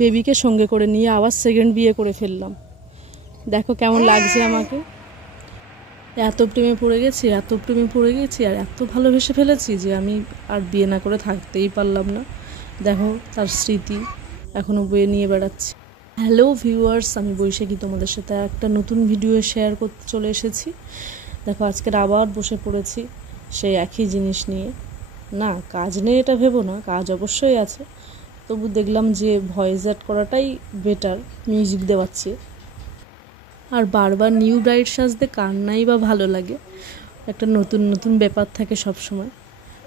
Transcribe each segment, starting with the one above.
বেবিকে সঙ্গে করে নিয়ে আবার সেকেন্ড বিয়ে করে ফেললাম। দেখো কেমন লাগছে আমাকে। এত প্রেমে পড়ে গেছি আর এত ভালোবেসে ফেলেছি যে আমি আর বিয়ে না করে থাকতেই পারলাম না। দেখো তার স্মৃতি এখনও বয়ে নিয়ে বেড়াচ্ছি। হ্যালো ভিউয়ার্স, আমি বৈশাখী তোমাদের সাথে একটা নতুন ভিডিও শেয়ার করতে চলে এসেছি। দেখো আজকের আবার বসে পড়েছি সেই একই জিনিস নিয়ে। না কাজ নেই এটা ভেবো না, কাজ অবশ্যই আছে, তবু দেখলাম যে ভয়েস অ্যাড করাটাই বেটার মিউজিক দেওয়াচ্ছে। আর বারবার নিউ ব্রাইড সাজতে কার নাই বা ভালো লাগে, একটা নতুন নতুন ব্যাপার থাকে সব সময়।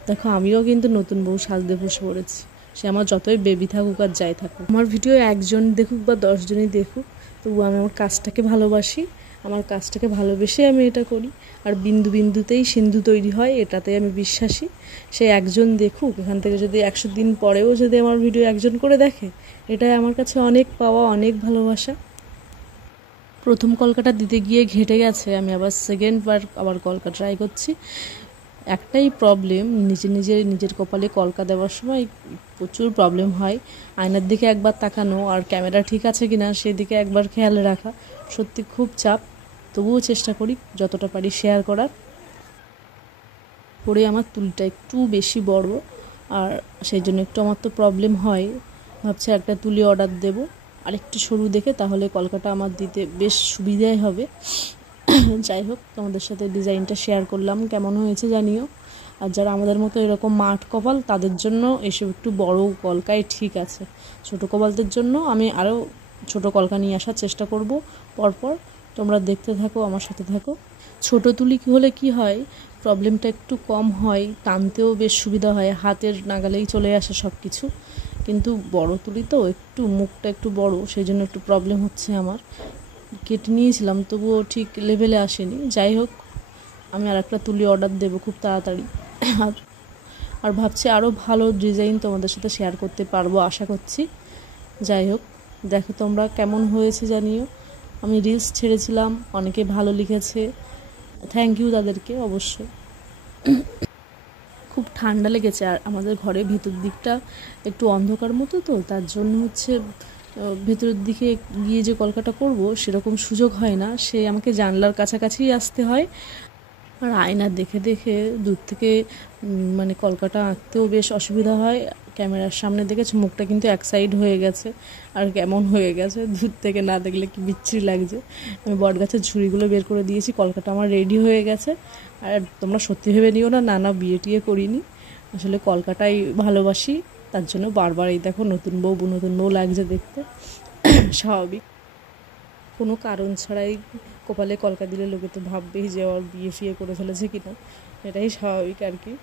দেখো আমিও কিন্তু নতুন বউ সাজতে বসে পড়েছি, সে আমার যতই বেবি থাকুক আর যাই থাকুক। আমার ভিডিও একজন দেখুক বা 10 জনই দেখুক, তবু আমি আমার কাজটাকে ভালোবাসি, আমার কাজটাকে ভালোবেসে আমি এটা করি। আর বিন্দু বিন্দুতেই সিন্ধু তৈরি হয় এটাতে আমি বিশ্বাসী। সে একজন দেখুক, এখান থেকে যদি 100 দিন পরেও যদি আমার ভিডিও একজন করে দেখে, এটাই আমার কাছে অনেক পাওয়া, অনেক ভালোবাসা। প্রথম কলকাটা দিতে গিয়ে ঘেটে গেছে, আমি আবার সেকেন্ড বার আবার কলকা ট্রাই করছি। একটাই প্রবলেম, নিজের কপালে কলকা দেওয়ার সময় প্রচুর প্রবলেম হয়। আয়নার দিকে একবার তাকানো আর ক্যামেরা ঠিক আছে কিনা সেদিকে একবার খেয়াল রাখা, সত্যি খুব চাপ। তবুও চেষ্টা করি যতটা পারি শেয়ার করার। পরে আমার তুলিটা একটু বেশি বড়, আর সেই জন্য একটু আমার তো প্রবলেম হয়। ভাবছি একটা তুলি অর্ডার দেবো আরেকটু সরু দেখে, তাহলে কলকাটা আমার দিতে বেশ সুবিধাই হবে। যাই হোক, তোমাদের সাথে ডিজাইনটা শেয়ার করলাম, কেমন হয়েছে জানিও। আর যারা আমাদের মতো এরকম মাঠ কপাল তাদের জন্য এসব একটু বড় কলকাই ঠিক আছে। ছোট কপালদের জন্য আমি আরও ছোট কলকা নিয়ে আসার চেষ্টা করব পরপর। তোমরা দেখতে থাকো, আমার সাথে থাকো। ছোট তুলি হলে কি হয়, প্রবলেমটা একটু কম হয়, টানতেও বেশ সুবিধা হয়, হাতের নাগালেই চলে আসে সব কিছু। কিন্তু বড় তুলি তো একটু মুখটা একটু বড়, সেই জন্য একটু প্রবলেম হচ্ছে আমার। কেটে নিয়েছিলাম তবুও ঠিক লেভেলে আসেনি। যাই হোক, আমি আর একটা তুলি অর্ডার দেবো খুব তাড়াতাড়ি। আর ভাবছি আরও ভালো ডিজাইন তোমাদের সাথে শেয়ার করতে পারবো আশা করছি। যাই হোক, দেখো তোমরা কেমন হয়েছে জানিও। আমি রিলস ছেড়েছিলাম, অনেকে ভালো লিখেছে, থ্যাংক ইউ তাদেরকে অবশ্যই। খুব ঠান্ডা লেগেছে, আর আমাদের ঘরের ভিতর দিকটা একটু অন্ধকার মতো, তো তার জন্য হচ্ছে ভেতরের দিকে গিয়ে যে কলকাটা করব সেরকম সুযোগ হয় না, সে আমাকে জানলার কাছাকাছিই আসতে হয়। আর আয়না দেখে দেখে দূর থেকে মানে কলকাটা আঁকতেও বেশ অসুবিধা হয়। ক্যামেরার সামনে দেখেছি মুখটা কিন্তু এক সাইড হয়ে গেছে, আর কেমন হয়ে গেছে দূর থেকে না দেখলে কি বিচ্ছিরি লাগছে। আমি বটগাছের ঝুড়িগুলো বের করে দিয়েছি, কলকাটা আমার রেডি হয়ে গেছে। আর তোমরা সত্যি ভেবে নিও না, না বিয়ে টিয়ে করিনি, আসলে কলকাটাই ভালোবাসি, তার জন্য বারবার এই দেখো নতুন বউ লাগছে দেখতে। স্বাভাবিক, কোনো কারণ ছাড়াই কপালে কলকা দিলে লোকে তো ভাববেই যে ওর বিয়ে ফিয়ে করে ফেলেছে কিনা, এটাই স্বাভাবিক আর কি।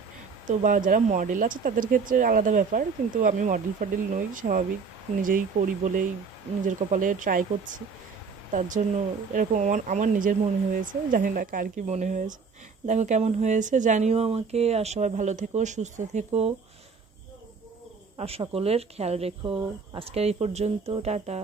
তো বা যারা মডেল আছে তাদের ক্ষেত্রে আলাদা ব্যাপার, কিন্তু আমি মডেল ফডেল নই, স্বাভাবিক নিজেই করি বলেই নিজের কপালে ট্রাই করছি। তার জন্য এরকম আমার নিজের মনে হয়েছে, জানি না কার কি মনে হয়েছে। দেখো কেমন হয়েছে জানিও আমাকে। আর সবাই ভালো থেকো, সুস্থ থেকো, আর সকলের খেয়াল রেখো। আজকের এই পর্যন্ত, টাটা।